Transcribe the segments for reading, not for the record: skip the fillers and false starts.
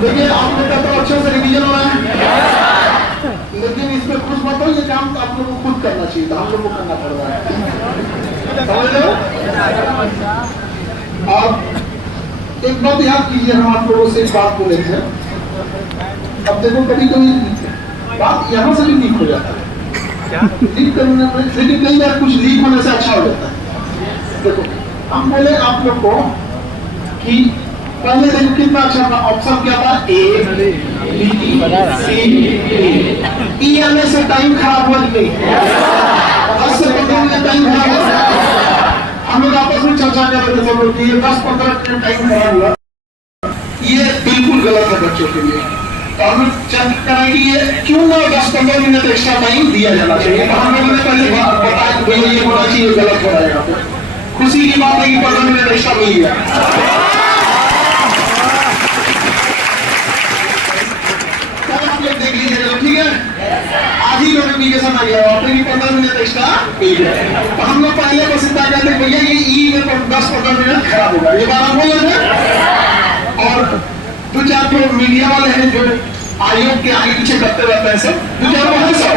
देखिए आप लोग का तो अच्छे से रिवीजन हो रहा है, लेकिन इसमें खुश मत हो, ये काम आप लोगों को खुद करना चाहिए था, हम लोग को करना पड़ रहा है, समझ लो। और एक बात याद कीजिए, हम आप लोगों से एक बात बोले थे, अब देखो कभी कभी बात यहाँ से भी लीक हो जाता है, लीक करने में, लेकिन कई बार कुछ लीक होने से अच्छा हो जाता है। देखो हम बोले आप लोग को कि पहले देखो कितना अच्छा था, ऑप्शन क्या था, ए बी सी डी, ई आने से टाइम खराब हुआ नहीं, 10 से 15 मिनट टाइम खराब हुआ। हम लोग आपस में चर्चा कर रहे थे कि ये 10-15 मिनट टाइम खराब हुआ, ये बिल्कुल गलत है बच्चों के लिए। तो हम चेक करें कि ये क्यों ना 10-15 मिनट एक्स्ट्रा टाइम दिया जाना चाहिए। तो हम लोगों ने पहले बताया कि भैया ये होना चाहिए, गलत हो रहा है यहाँ पे। खुशी की बात है कि 15 मिनट एक्स्ट्रा मिल गया। देख लीजिएगा, ठीक है, आज ही नोटिफिकेशन आ गया आपने कि 15 मिनट एक्स्ट्रा मिल गया। तो हम लोग पहले को सीधा कहते हैं भैया ये ई में 10-15 मिनट खराब होगा, ये बात हम बोल रहे हैं। और 2-4 तो मीडिया वाले हैं जो आयोग के आगे पीछे करते रहते हैं, सब 2-4 है सब,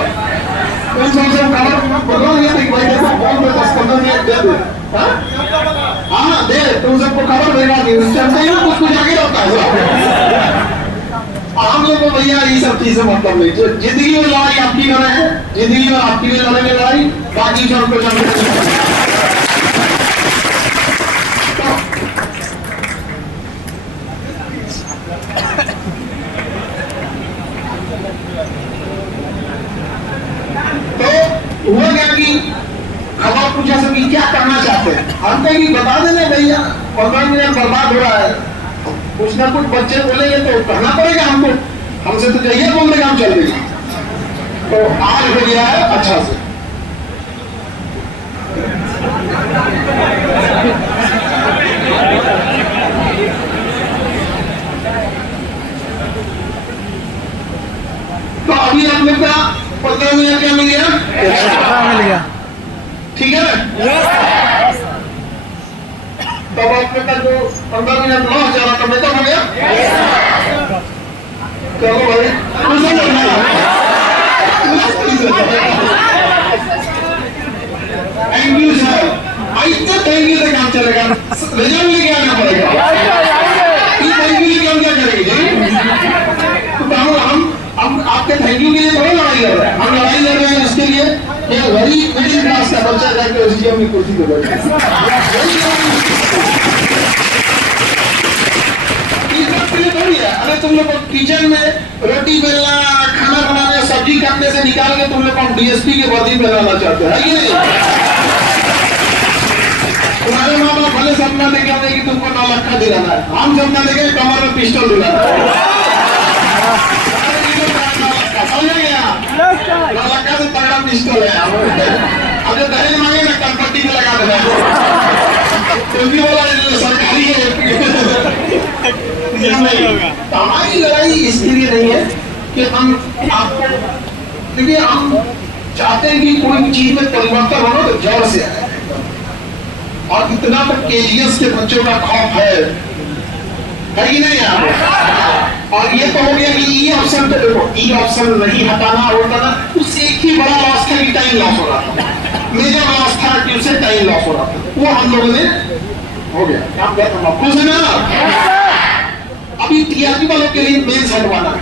उन सब खबर बोलो ये भाई देखो कौन 10-15 मिनट दे दे, हाँ दे, तुम सबको खबर भेजा दी, चलते ही ना कुछ आगे रहता है। हम लोग को भैया ये सब चीजें मतलब नहीं, जो जिंदगी में लड़ाई आपकी लड़ाई है, जिंदगी में आपकी में लड़ेंगे लड़ाई, बाकी सब को तो हुआ क्या कि अब आप पूछा सब कि क्या करना चाहते हैं, हम कहें कि बता देना भैया 15 मिनट बर्बाद हो रहा है, कुछ ना कुछ बच्चे बोलेंगे तो कहना पड़ेगा हमको, हमसे तो चाहिए बोल देगा, हम चल देंगे। तो आज हो गया है अच्छा से, तो अभी आप लोग का 15 मिनट क्या मिल गया, ठीक है। तब आप लोग का जो 15 मिनट लॉस जा रहा था बेटा हो गया, चलो भाई थैंक यू सर, इतना थैंक यू से काम चलेगा, रिजल्ट लेके आना पड़ेगा, थैंक यू लेके हम क्या करेंगे। तो हम आपके थैंक यू के लिए थोड़ा लड़ाई लड़ रहे हैं, हम लड़ाई लड़ रहे हैं इसके लिए कि गरीब मिडिल क्लास का बच्चा जाके एसडीएम की कुर्सी पे बैठे। अरे तुम लोग किचन में रोटी बेलना, खाना बनाने, सब्जी काटने से निकाल के तुम लोग डीएसपी के वर्दी पहनाना चाहते हैं कि नहीं? तुम्हारे माँ बाप भले सपना देखे होंगे कि तुमको 9 लाख का दिलाना है, हम सपना देखे कमर में पिस्टल दिलाना है, समझ गया? 9 लाख का से तगड़ा पिस्टल है, अगर दहेज मांगे ना कनपट्टी में लगा देना, क्योंकि वो सरकारी है। हमारी लड़ाई इसके लिए नहीं है कि हम आपको, देखिए हम चाहते हैं कि कोई चीज में परिवर्तन होना तो जड़ से आए, और इतना तो केजीएस के बच्चों का खौफ है कि नहीं आप? और ये तो हो गया कि ई ऑप्शन, तो देखो ई ऑप्शन नहीं हटाना होता ना, उससे एक ही बड़ा लॉस था कि टाइम लॉस हो रहा था, मेजर लॉस था कि उससे टाइम लॉस हो रहा था, वो हम लोगों ने हो गया। आप खुश है ना? अभी टीआरपी वालों के लिए मेंस हटवाना है,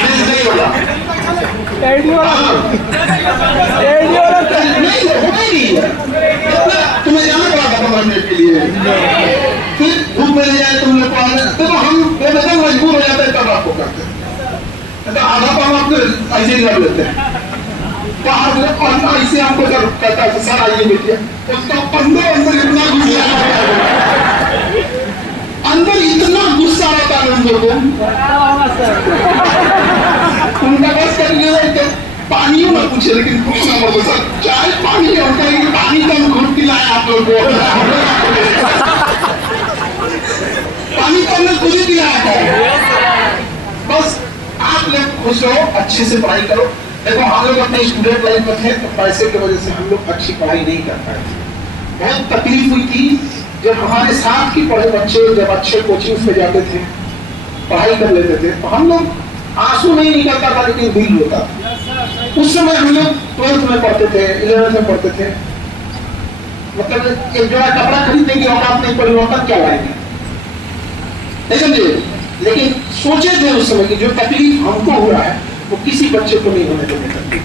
मेंस नहीं होगा, तुम्हें जाना पड़ा था 15 मिनट के लिए, फिर धूप में ले जाए तुम लोग को, तो हम बेवजह मजबूर हो जाते हैं, तब आपको करते हैं, तो आधा पाम आपको ऐसे ही लग लेते हैं बाहर, ऐसे आपको जब कहता है सर आइए बेटिया, उसका अंदर इतना गुस्सा, अंदर इतना गुस्सा आता है लोगों को, उनका बस करके पानी ना पूछे, लेकिन पूछना पड़ता सर चाय पानी होता है, पानी तो हम खुद पिलाए आप लोग को, पानी तो हमने खुद ही पिलाया था। बस आप लोग खुश रहो, अच्छे से पढ़ाई करो। देखो हम लोग अपने स्टूडेंट लाइफ में थे तो पैसे की वजह से हम लोग अच्छी पढ़ाई नहीं कर पाए, बहुत तकलीफ हुई थी, जब हमारे साथ के पढ़े बच्चे जब अच्छे कोचिंग में जाते थे, पढ़ाई कर लेते थे, तो हम लोग आंसू नहीं निकलता था लेकिन दिल होता था। उस समय हम लोग 12th में पढ़ते थे, 11th में पढ़ते थे, मतलब एक जोड़ा कपड़ा खरीदने की औकात नहीं पड़ी, औकात क्या लाएंगे, नहीं समझे। लेकिन सोचे थे उस समय कि जो तकलीफ हमको हो रहा है वो किसी बच्चे को नहीं होने देंगे।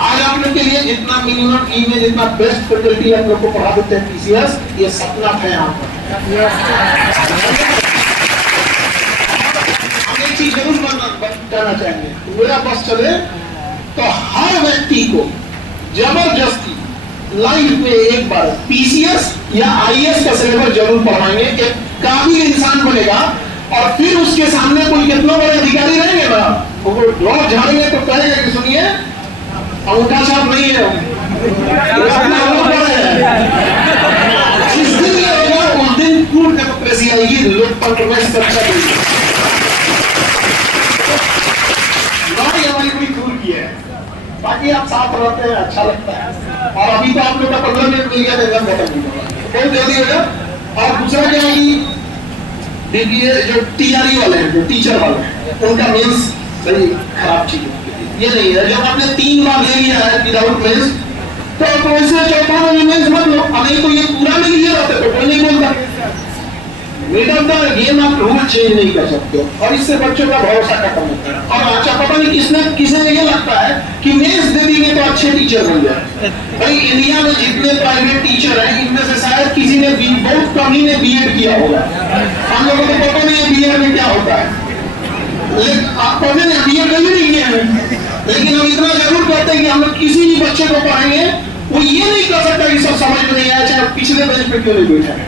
आज आप लोग के लिए जितना मिनिमम फी में जितना बेस्ट फैकल्टी आप लोग को पढ़ा देते हैं पीसीएस, ये सपना है आप हम एक चीज जरूर बताना चाहेंगे, मेरा बस चले तो हर व्यक्ति को जबरदस्ती लाइफ में एक बार पीसीएस या आईएएस का सिलेबस जरूर पढ़ाएंगे। एक काबिल इंसान बनेगा और फिर उसके सामने कोई कितना बड़े अधिकारी रहेंगे ना, वो लौट झाड़ेंगे तो कहेगा कि सुनिए अंगूठा छाप नहीं है, जिस दिन ये होगा उस दिन पूर्ण डेमोक्रेसी आएगी, लोकतंत्र में सच्चा हमारी कोई दूर की है। बाकी आप साथ रहते हैं, अच्छा लगता है। और अभी तो आप लोग का 15 मिनट मिल गया, एग्जाम खत्म बहुत जल्दी हो गया। और दूसरा क्या है कि देखिए जो टीआरई वाले हैं, जो टीचर वाले हैं, उनका मेंस बड़ी खराब चीज है। ये नहीं है, जब आपने 3 बार ले लिया है विदाउट मेंस तो ऐसे चौथा में मेंस मत लो। नहीं तो ये पूरा नहीं लिया रहता तो कोई नहीं बोलता। मिड ऑफ द गेम आप रूल चेंज नहीं कर सकते हो और इससे बच्चों का भरोसा खत्म होता है। और अच्छा पता नहीं किसे ये लगता है कि मेंस दे देंगे तो अच्छे टीचर बन जाए। भाई इंडिया में जितने प्राइवेट टीचर हैं इनमें से शायद किसी ने बहुत कम ही ने बीएड किया होगा। हम लोगों को पता नहीं है बीएड में क्या होता है, लेकिन आप पढ़ने में बीएड कभी नहीं किए हैं। लेकिन हम इतना जरूर कहते हैं कि हम लोग किसी भी बच्चे को पढ़ाएंगे वो ये नहीं कर सकता कि सब समझ में नहीं आया, चाहे पिछले बेंच पे क्यों नहीं बैठा है।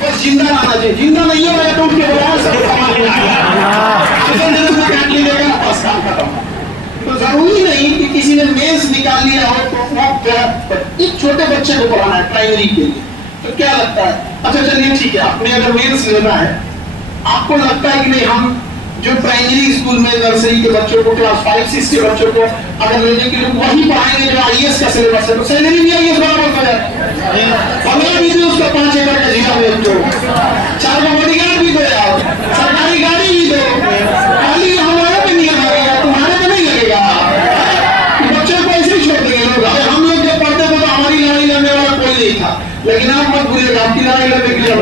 बस जिंदा लाना चाहिए, जिंदा नहीं हो रहा तो उठ के बोला सब समझ में आएगा, बस काम खत्म। तो जरूरी नहीं कि किसी ने मेंस निकाल लिया हो तो वो एक छोटे बच्चे को पढ़ाना है प्राइमरी के लिए, तो क्या लगता है अच्छा चलिए ठीक है, आपने अगर मेंस लेना है, आपको लगता है कि नहीं हम जो प्राइमरी स्कूल में नर्सरी के बच्चों को क्लास 5-6 के बच्चों को अगर लेने के लिए वही पढ़ाएंगे जो आईएएस का सिलेबस है, तो सैलरी भी आईएएस बराबर हो जाए। हमें भी दो उसका 5 एकड़ का जिला में दो, 4 बॉडीगार्ड भी दो यार, सरकारी गाड़ी भी दो, खाली हमारे पे नहीं लगेगा, तुम्हारे पे नहीं लगेगा। बच्चों को ऐसे ही छोड़ देंगे लोग। हम लोग जब पढ़ते थे तो हमारी लड़ाई लड़ने वाला कोई नहीं था, लेकिन आप मत भूलिएगा आपकी लड़ाई लड़ने के लिए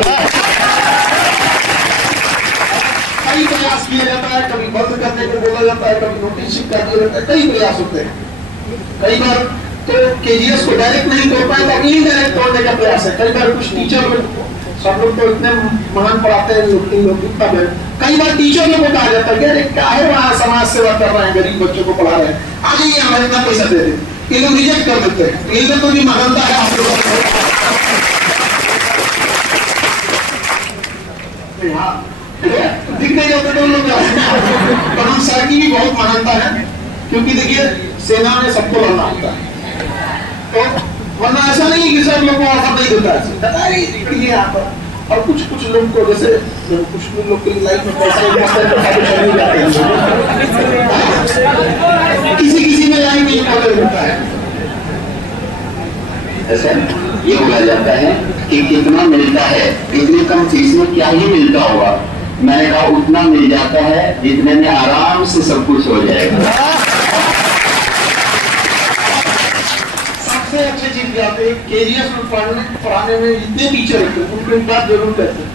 कई प्रयास किया जाता है, कभी बंद करने को बोला जाता है, कभी नोटिस कर दिया जाता है, कई प्रयास होते हैं। कई बार तो केजीएस को डायरेक्ट नहीं तोड़ पाए तो इनडायरेक्ट तोड़ने का प्रयास है। कई बार कुछ टीचर लोग, सब लोग तो इतने महान पढ़ाते हैं लोग इतना बेर, कई बार टीचर लोगों को कहा जाता है कि काहे वहाँ समाज सेवा कर रहे हैं, गरीब बच्चों को पढ़ा रहे हैं, आ जाइए हमारे इतना पैसा दे दें, ये लोग रिजेक्ट कर देते हैं। ये तो भी महानता है आप लोग। दिख नहीं जाते तो लोग पर हम सर की भी बहुत महानता है, क्योंकि देखिए सेना में सबको लड़ना होता है, तो वरना ऐसा नहीं कि सब लोग को ऑफर नहीं देता है यहाँ पर। और कुछ लोग को जैसे कुछ लोग की लाइफ में पैसा नहीं जाते हैं, किसी में लाइफ में इम्पोर्टेंट होता है। ऐसा ये बोला जाता है कि कितना मिलता है, इतनी कम फीस में क्या ही मिलता होगा। मैंने कहा उतना मिल जाता है जितने में आराम से सब कुछ हो जाएगा। सबसे अच्छी चीज जाते हैं केजीएस में पढ़ाने में इतने टीचर होते हैं, उनको एक बात जरूर कहते हैं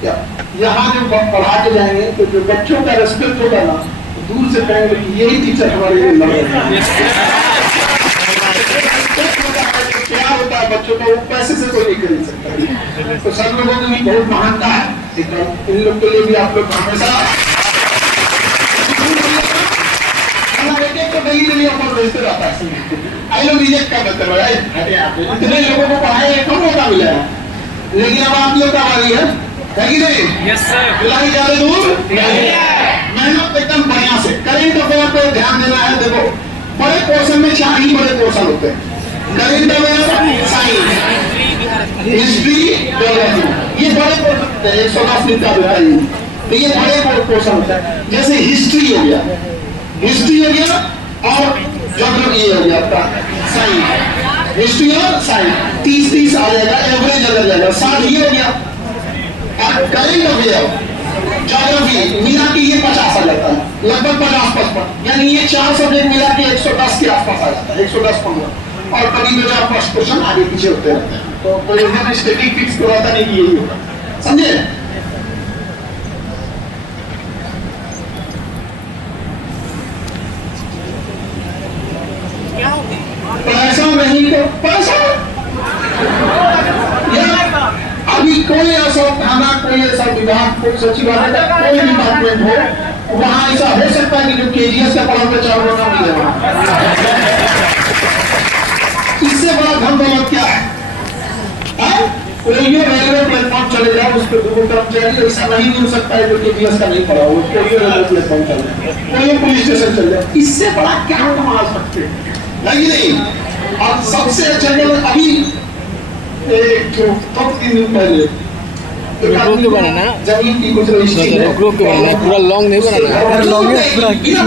क्या यहाँ जो पढ़ा के जाएंगे तो जो बच्चों का रेस्पेक्ट होगा ना, दूर से कहेंगे कि यही टीचर हमारे लिए लगे। क्या होता है बच्चों को वो पैसे से कोई नहीं खरीद सकता। तो सब लोगों की बहुत महानता है, इन लोग के लिए भी आप लोग हमेशा तो डेली ऑफर भेजते रहता है। आई लोग रिजेक्ट कर देते हैं, इतने लोगों को पढ़ाए कम मौका मिला है, लेकिन अब आप लोग का बारी है कि नहीं? Yes sir. खिलाई ज्यादा दूर मेहनत एकदम बढ़िया से करेंट अफेयर पे ध्यान देना है। देखो बड़े पोर्शन में 4 ही बड़े पोर्शन होते हैं, current affair, science, history, geography, ये बड़े पोर्शन 110 मिनट का होता है। तो ये बड़े पोर्शन होता है। जैसे हिस्ट्री हो गया और ज्योग्राफी ये हो गया आपका साइंस, हिस्ट्री और साइंस 30-30 आ जाएगा, एवरेज अलग जाएगा, 60 ये हो गया। और करेंट अफेयर ज्योग्राफी मिला के ये 50 आ जाता है, लगभग 50-55, यानी ये 4 सब्जेक्ट मिला के 110 के आसपास आ जाता है, 110-15। और कभी तो जब फर्स्ट क्वेश्चन आगे पीछे होते रहते हैं, तो कोई एकदम स्टैटिक फिक्स कराता नहीं कि यही होगा, समझे? पैसा नहीं तो पैसा, अभी कोई ऐसा थाना, कोई ऐसा विभाग, कोई सचिवालय का कोई डिपार्टमेंट हो, वहां ऐसा हो सकता है कि जो केजीएस का पढ़ा पे 4 महीना मिलेगा। इससे बड़ा धन दौलत क्या है? कोई रेलवे प्लेटफॉर्म चले जाओ, उस पर 2 कर्मचारी ऐसा नहीं मिल सकता है जो केजीएस का नहीं पढ़ा हो, कोई रेलवे प्लेटफॉर्म चले जाओ, कोई पुलिस स्टेशन चले जाओ, इससे बड़ा क्या कमा सकते हैं? नहीं। और सबसे अच्छा अभी एक 3 दिन पहले जमीन की कुछ पूरा लॉन्ग नहीं बनाना, लॉन्ग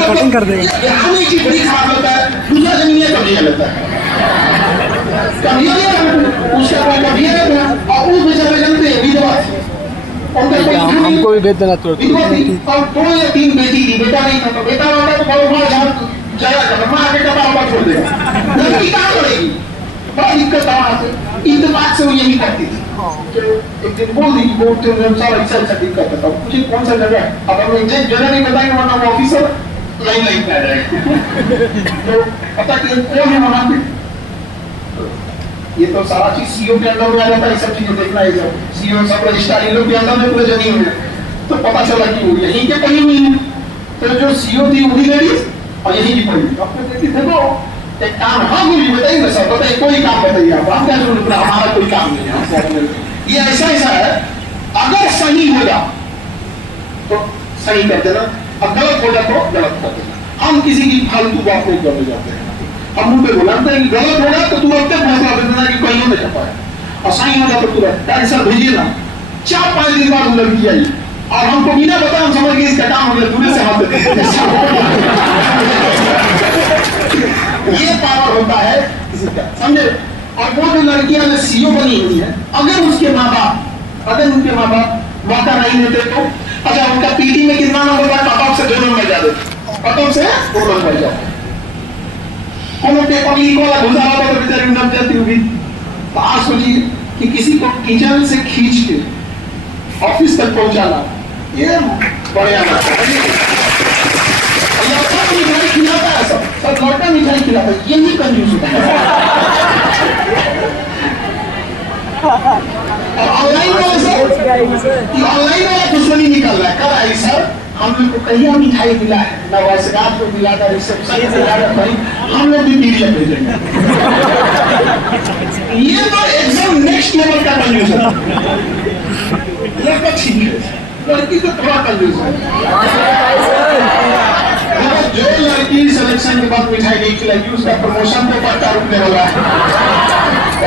कटिंग कर देंगे। यहाँ की बड़ी खराब होता है, दूसरा जमीन कब्जा लेता है, उसका कोई कब्जा लेता है, और उस बेचारे जनते विधवा, हमको भी भेज देना तुरंत। और 2 या 3 बेटी थी, बेटा नहीं था, तो बेटा वाला तो बड़ो माँ आगे का बाबा छोड़ देगा, लड़की कहाँ करेगी? बड़ा दिक्कत था। इत्तेफाक से वो यही करती थी, तो एक दिन बोल दी वो ऐसा दिक्कत था, मुझे कौन सा जगह है, अब हम एग्जैक्ट जगह नहीं बताएंगे वरना वो ऑफिसर लाइन पे आ जाएगा। तो पता कि कौन है वहां पे, ये तो सारा चीज सीओ के अंदर में आ जाता है, सब चीजें देखना है, जब सीओ सब रजिस्ट्रार इन लोग के अंदर में पूरे जमीन में, तो पता चला कि वो यहीं के पड़ी हुई है। तो जो सीओ थी वही लेडीज और यही की पड़ी, डॉक्टर कहती देखो एक काम, हाँ बोलिए बताइए सर, बताइए कोई काम बताइए आप क्या जरूरत है, हमारा कोई काम नहीं है, ये ऐसा है, अगर सही होगा तो सही कर देना, और गलत होगा तो गलत कर देना। हम किसी की फालतू बात नहीं करने जाते हैं, हम मुंह पे बोलाते हैं कि गलत होगा तो तू अब तक फैसला दे देना कि कहीं में छपा है, और सही होगा तो तुरंत आंसर भेजिए ना। 4-5 दिन बाद वो लड़की आई और हमको बिना बताए हम समझ गए इसका काम हो गया, दूर से हाथ ये पावर होता है किसी का, समझे? और वो जो लड़कियां जो सीओ बनी हुई है, अगर उनके माँ बाप मौका नहीं देते तो, अच्छा उनका पीटी में कितना नंबर था, कट ऑफ से 2 नंबर ज्यादा, कट ऑफ से 2 नंबर ज्यादा, उन्होंने पेपर लीक वाला घुसा हुआ तो बेचारी डर जाती होगी। तो आज सोचिए कि किसी को किचन से खींच के ऑफिस तक पहुंचाना, ये बढ़िया बात है। मिठाई खिलाता है, सब लड़का मिठाई खिलाता है, यही कंजूस होता है। ऑनलाइन वाला दुश्मनी निकल रहा है, कब आई सर हम लोग को कहीं मिठाई मिला है, नवासगात को मिला था, रिसेप्शन मिला था, भाई हम लोग भी मीडिया भेजेंगे। ये तो एकदम नेक्स्ट लेवल का कंजूस है, लड़का ठीक है, लड़की तो थोड़ा कंजूस है। जो लड़की सिलेक्शन के बाद मिठाई नहीं खिलाएगी उसका प्रमोशन तो पक्का रुकने वाला है।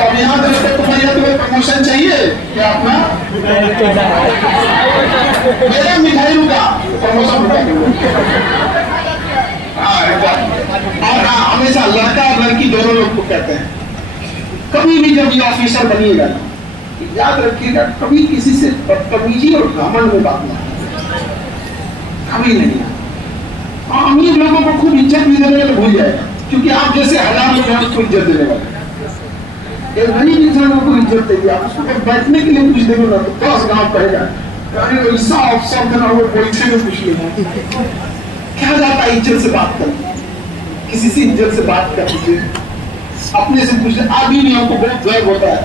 और यहाँ तो तुम्हें प्रमोशन चाहिए क्या अपना, मेरा मिठाई रुका प्रमोशन रुका। और हमेशा लड़का और लड़की दोनों लोग को कहते हैं, कभी भी जब ये ऑफिसर बनिएगा याद रखिएगा, कभी किसी से बदतमीजी और घमंड में बात ना, कभी नहीं। अमीर लोगों को खूब इज्जत भी देने तो भूल जाएगा, क्योंकि आप जैसे 1000 लोग हैं उसको इज्जत देने वाले। एक गरीब इंसानों को इज्जत देगी, आप उसको बैठने के लिए पूछ देंगे ना तो 10 गाँव कहेगा, अरे ऐसा अफसर था ना, वो परीक्षा में पूछ लेगा। क्या जाता है इज्जत से बात कर, किसी से इज्जत से बात कर लीजिए, अपने से पूछ ले। अभी भी हमको बहुत गर्व होता है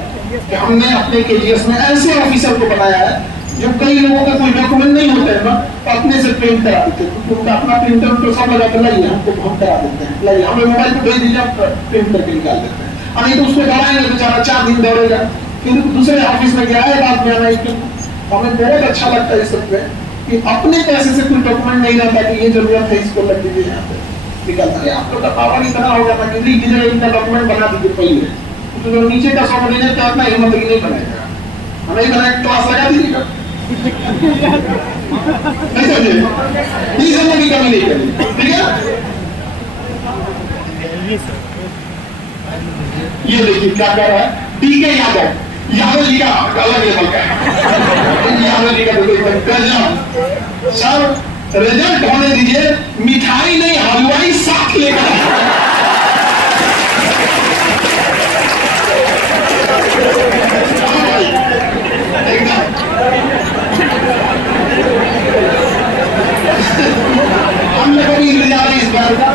कि हमने अपने केजीएस में ऐसे ऑफिसर को बनाया है जो कई लोगों का कोई डॉक्यूमेंट नहीं होता है ना, तो अपने से प्रिंट करा देते हैं, तो उनका अपना प्रिंटर तो सब लगा के लाइए, हमको हम करा देते हैं, लाइए हमें मोबाइल पे भेज दीजिए, प्रिंट करके निकाल देते हैं। नहीं तो उसको दौड़ाएंगे बेचारा 4 दिन दौड़ेगा, फिर दूसरे ऑफिस में गया है बाद में आना। हमें बहुत अच्छा लगता है इस सब में कि अपने पैसे से कोई डॉक्यूमेंट नहीं रहता कि ये जरूरत है इसको लग दीजिए, यहाँ पे निकलता है। आप लोग का पावर इतना होगा ना कि इनका डॉक्यूमेंट बना दीजिए पहले, तो जो नीचे का 100 महीने का अपना हिम्मत नहीं बनाएगा, हमें बनाए क्लास लगा दीजिएगा, नहीं समझे, की कमी नहीं करेगी, ठीक है। ये देखिए क्या कर रहा है, टीके यादव, यादव जी का अलग लेवल का है। यादव जी का देखो एकदम गजब। सर रिजल्ट होने दीजिए, मिठाई नहीं हलवाई साथ लेकर आए। एकदम हम लोग भी इंतजार है इस बार का,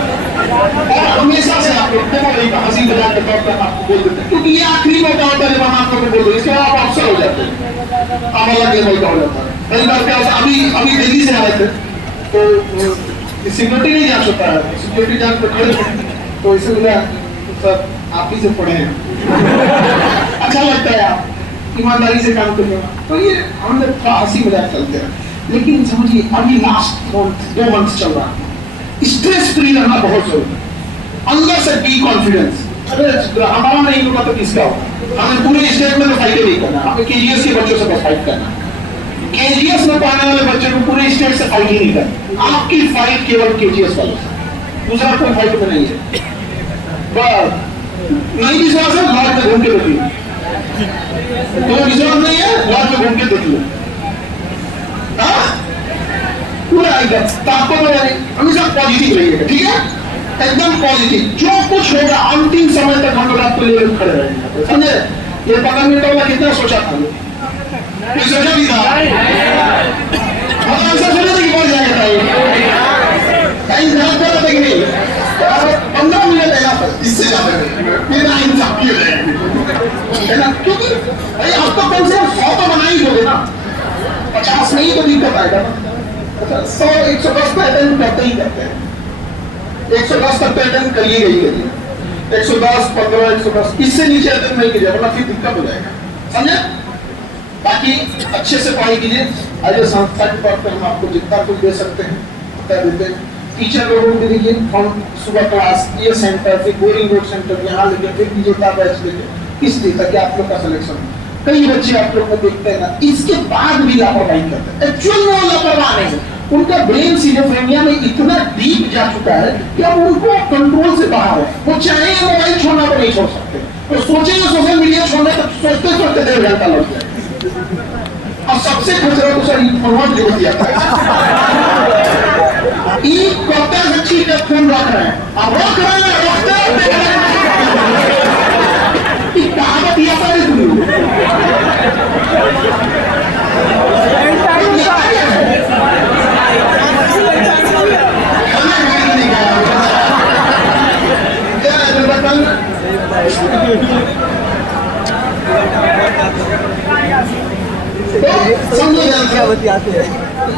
और हमेशा से आप लोग देखो एक हंसी मजाक के तौर पर आपको बोल देते हैं, क्योंकि ये आखिरी मौका होता है जब हम आप लोगों को बोल देते, इसके बाद आप अफसर हो जाते हैं, आप अलग लेवल का हो जाता है। कई बार क्या होता है, अभी दिल्ली से आए थे तो सिक्योरिटी नहीं जांच होता है, सिक्योरिटी जांच तो खड़े थे, तो इससे बोला सर आप ही से पढ़े हैं, अच्छा लगता है आप ईमानदारी से काम करने में, तो ये हम लोग थोड़ा हंसी मजाक चलते हैं। लेकिन समझिए अभी लास्ट 2 मंथ चल रहा है, स्ट्रेस फ्री रहना बहुत जरूरी है, अंदर से बी कॉन्फिडेंस। अगर हमारा नहीं होगा तो किसका होगा? हमें पूरे स्टेट में तो फाइट नहीं करना, हमें केजीएस के बच्चों से बस फाइट करना, केजीएस में पढ़ने वाले बच्चों को पूरे स्टेट से फाइट ही नहीं करना। आपकी फाइट केवल केजीएस वालों से, दूसरा कोई फाइट में नहीं है। बस नहीं विश्वास है, लॉज में घूम के देखिए, तो विश्वास नहीं है, लॉज में घूम के देख लो, पूरा एकदम ताकत हमेशा पॉजिटिव रहिएगा, ठीक है? एकदम पॉजिटिव, जो कुछ होगा अंतिम समय तक हम लोग आपको लेकर खड़े रहेंगे, समझे? ये 15 मिनट वाला कितना सोचा था, ये सोचा भी था, मतलब ऐसा सोचा था कि बढ़ जाएगा था, कहीं ध्यान कर रहा था कि नहीं? 15 मिनट है ना, इससे ज्यादा फिर इंसाफ किए जाएंगे, है ना? क्योंकि भाई आप तो कम से कम 100 तो बना ही दोगे ना, 50 नहीं तो दिक्कत आएगा ना। 100 110 का अटेंड करते ही करते हैं, 110 तक अटेंड करिए, 110 15 110, इससे नीचे अटेंड नहीं कीजिए वरना फिर दिक्कत हो जाएगा, समझे? बाकी अच्छे से पढ़ाई कीजिए, आज संस्था के तौर पर हम आपको जितना कुछ दे सकते हैं बता देते हैं। टीचर लोगों को देखिए, हम सुबह क्लास, ये सेंटर, फिर बोरिंग रोड सेंटर यहाँ लेके, फिर कीजिए का बैच लेके, किस लिए? ताकि आप लोग का सिलेक्शन हो। कई बच्चे आप लोग को देखते हैं ना, इसके बाद भी लापरवाही करते हैं, एक्चुअल में वो लापरवाह नहीं है, उनका ब्रेन सिजोफ्रेनिया में इतना डीप जा चुका है कि अब उनको कंट्रोल से बाहर है, वो चाहे मोबाइल छोड़ना तो नहीं छोड़ सकते, तो सोचेंगे सोशल मीडिया छोड़ने तक सोचते सोचते 1.5 घंटा लग जाए। और सबसे खतरा तो सर फोन जो दिया था, करते हैं ठीक है, फोन रख रहे हैं, अब रख रहे हैं, रखते कहावत या पर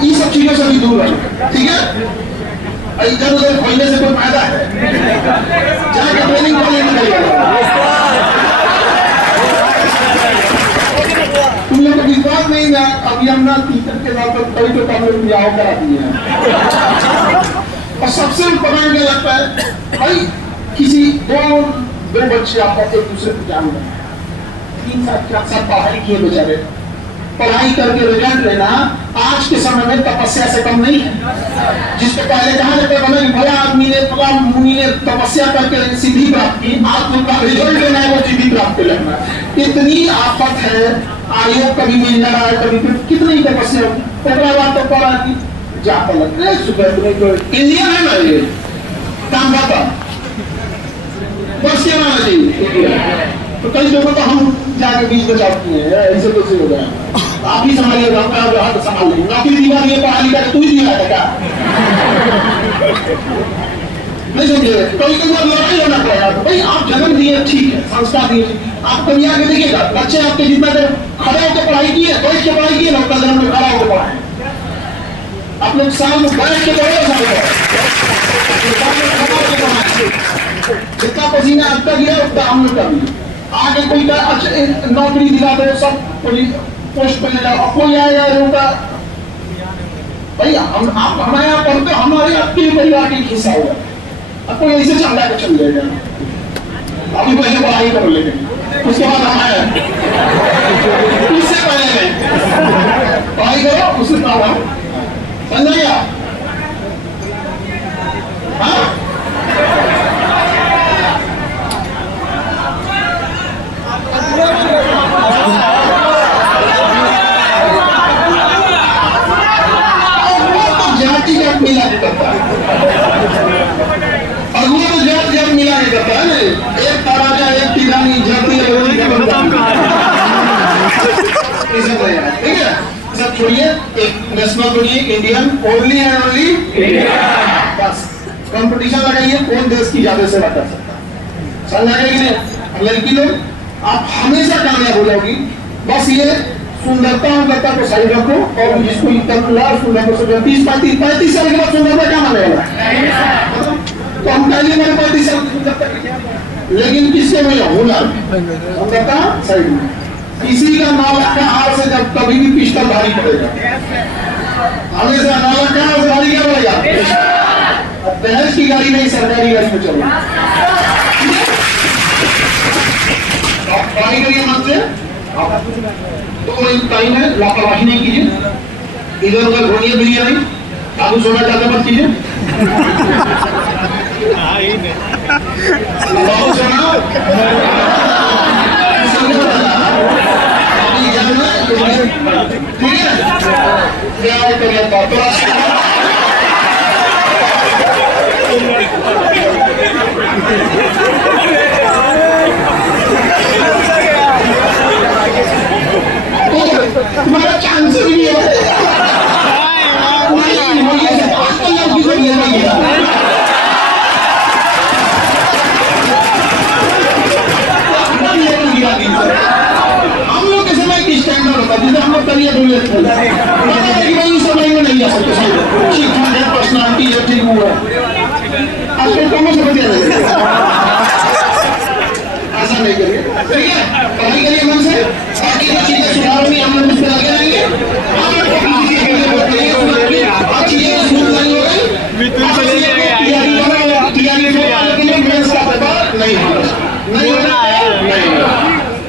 ये सब चीजों से भी दूर रहे, ठीक है? इधर उधर खोलने से कोई फायदा है? जाके ट्रेनिंग कॉलेज में तुम लोग को विश्वास नहीं ना, अभी हम ना टीचर के साथ कई तो काम लोग ब्याह करा दिए हैं। और सबसे इम्पोर्टेंट क्या लगता है भाई, किसी दो बच्चे आपस एक दूसरे को जान रहे हैं, 3 साल 4 साल पढ़ाई किए बेचारे, पढ़ाई करके रिजल्ट लेना आज के समय में तपस्या से कम नहीं है। जिसको पहले कहा जाता है कि भला आदमी ने, भला मुनि ने तपस्या करके सिद्धि प्राप्त की, आज उनका रिजल्ट लेना है वो सिद्धि प्राप्त करना, इतनी आफत है। आयोग कभी मिल जा रहा है, कभी कितनी तपस्या होगी, तो पढ़ा की जाता लगता है सुबह इंडिया है ना, ये काम करता बस क्या माना चाहिए। तो कई लोगों को हम जाके बीच में चाहती हैं, ऐसे तो हो गया, आप ही संभालिएगा, हाथ संभाल लेंगे, नौकरी दिवा दिए, पढ़ा लिखा तू ही दिया था क्या? नहीं समझे? कई बार लड़ाई होना पड़ेगा, भाई आप जन्म दिए ठीक है, संस्कार दिए, आप कभी आगे देखिएगा बच्चे आपके जितना देर खड़े होकर पढ़ाई किए, बैठ के पढ़ाई किए ना, उतना जन्म में खड़ा होकर पढ़ाए। आप लोग साल में बैठ के पढ़े, जितना पसीना अब तक गिरा उतना हम लोग का भी आगे कोई नौकरी दिला दो, सब पोस्ट पर ले जाओ, कोई आएगा होगा भाई, हम आप हमारे यहाँ पढ़ते, हमारे आपके परिवार के हिस्सा होगा, अब कोई ऐसे चाहता है चल जाएगा, अभी पहले पढ़ाई करो, लेकिन उसके बाद हमारे उससे पहले नहीं पढ़ाई करो, उससे पढ़ाओ, समझ गया? हाँ जब मिला नहीं करता है ना, एक तराजा एक तिरानी जाती है ठीक है। सब छोड़िए, एक नेशनल बनिए, इंडियन ओनली एंड ओनली बस। कंपटीशन लगाइए कौन देश की ज्यादा सेवा कर सकता है, समझ आएगी नहीं। लड़की लोग आप हमेशा कामयाब हो जाओगी। बस ये सुंदरता को साइड रखो और जिसको सुंदरता से 30-35 साल के बाद सुंदरता क्या माने वाला है? तो हम पहले मेरे 35 साल की सुंदरता, लेकिन किससे मिला हुनर सुंदरता साइड में। किसी का 9 लाख का हार से जब कभी भी पिस्टल भारी पड़ेगा, हमेशा 9 लाख का हार से भारी क्या पड़ेगा? बहस की गाड़ी नहीं, सरकारी गाड़ी में चलो। ट्राई करिए मन से, 2 मिनट टाइम है, लापरवाही नहीं कीजिए। इधर उधर घोड़िए बिरयानी आलू सोना ज्यादा मत कीजिए। ठीक है, क्या करिए तुम्हारा चांस भी नहीं है। हम लोग के समय की स्टैंडर्ड होता है, जैसे हम लोग करिए समय में नहीं जा सकते, शिक्षा है, पर्सनालिटी है, ठीक हुआ आजकल कम से बढ़िया ऐसा नहीं करिए। ठीक है, पढ़ाई करिए मन से, बाकी जो चीजें सुधारनी हम लोग उस पर लगे रहेंगे।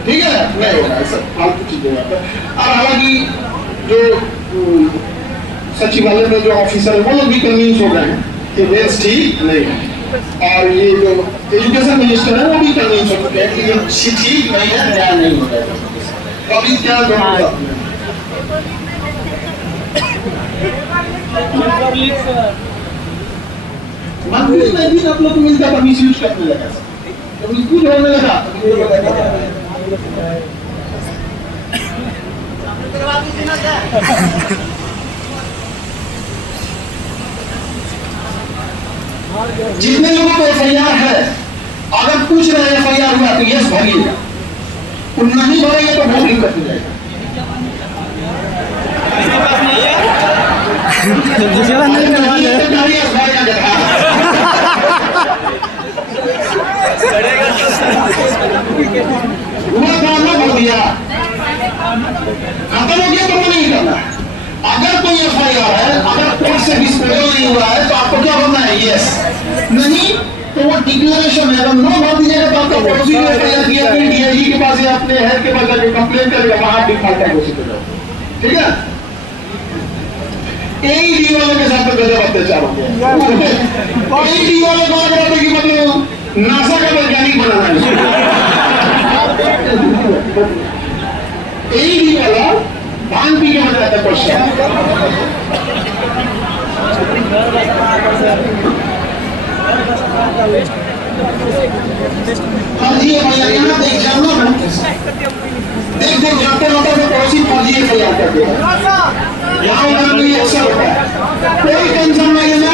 ठीक है, नहीं होगा ऐसा फालतू चीजें। और हालांकि जो सचिवालय में जो ऑफिसर है वो लोग भी कन्विंस हो गए हैं कि मेंस ठीक नहीं है, और ये जो एजुकेशन मिनिस्टर है वो भी कन्विंस हो चुके हैं कि ये ठीक नहीं है, न्याय नहीं होता है। अभी क्या होगा? मंथली में भी आप लोग को मिलता है, मिस यूज करने लगा, तो मिसयूज होने लगा। जितने लोगों को एफआईआर है, अगर पूछ रहे हैं एफआईआर हुआ तो यस भरिएगा, नहीं भरेंगे तो बहुत दिक्कत हो जाएगा। खत्म हो गया तो नहीं करना। अगर कोई एफआईआर है, अगर कोर्ट से डिस्पोजल नहीं हुआ है तो आपको क्या करना है? यस, नहीं तो वो डिक्लेरेशन है, नो भर दीजिएगा तो आपका पड़ोसी ने एफआईआर किया, फिर डीआईजी के पास या अपने हेड के पास जाकर कंप्लेंट करेगा, वहां डिफॉल्टर घोषित हो जाओ। ठीक है, एईडी वाले के साथ तो गजब अत्याचार हो गया। एईडी वाले बात करते कि मतलब नासा का वैज्ञानिक बनाना है। एईडी वाला भांग पी के बन जाता है क्वेश्चन। हाँ जी भैया, यहाँ देख जाना, देख जाते होता है पड़ोसी फौजी तैयार करते हैं, यहाँ उधर भी अक्सर होता है। कोई टेंशन नहीं लेना।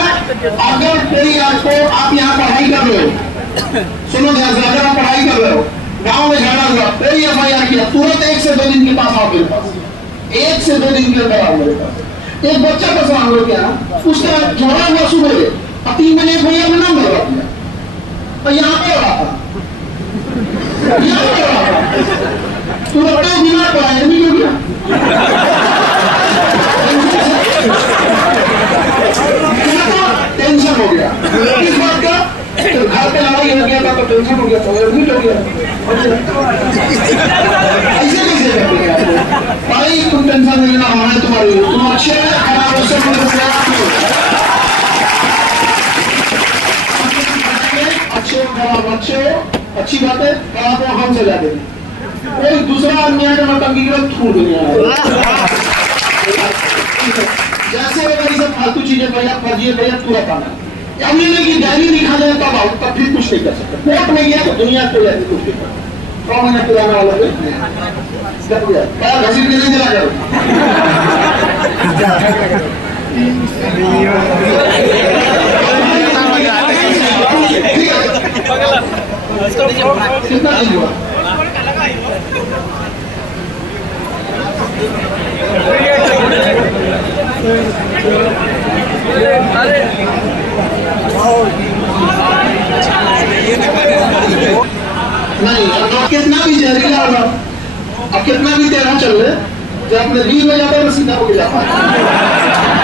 अगर कोई आपको, आप यहाँ पढ़ाई कर रहे हो, सुनो ध्यान से, अगर आप पढ़ाई कर रहे हो, गांव में झगड़ा हुआ, कोई एफआईआर किया, तुरंत 1 से 2 दिन के पास आओ मेरे पास, 1 से 2 दिन के अंदर आओ मेरे पास। एक बच्चा का सवाल हो गया, उसका झगड़ा हुआ सुबह, 3 महीने भैया में नाम लगा दिया, तो यहाँ पे रहा था, यहाँ पे रहा था, तुरंत बीमार पड़ा, एडमिट हो गया। टेंशन हो गया किस बात का? घर पे लड़ाई हो गया था तो टेंशन हो गया, तो एडमिट हो गया। ऐसे कैसे करते हैं? भाई तुम टेंशन नहीं लेना, हमारे तुम्हारी, तुम अच्छे खराब हो सब अच्छे खराब, अच्छे अच्छी बात है, खराब हो हम सजा देंगे। कोई दूसरा आदमी आकर नौटंकी के छूट नहीं आया। जैसे अगर ये सब फालतू चीजें भैया फर्जी भैया तुरंत आना, अब ये नहीं कि डायरी लिखा जाए तब आओ, तब फिर कुछ कुछ नहीं कर सकते। कोर्ट में गया तो दुनिया को लेकर कुछ नहीं कर 6 महीने पुराना वाला कोई क्या हो गया पैर घसीट के नहीं चला जाओ कितना चीज हुआ नहीं अब कितना भी जहरीला होगा अब कितना भी तेरा चल रहे जब अपने रील में जाता है तो सीधा हो जाता है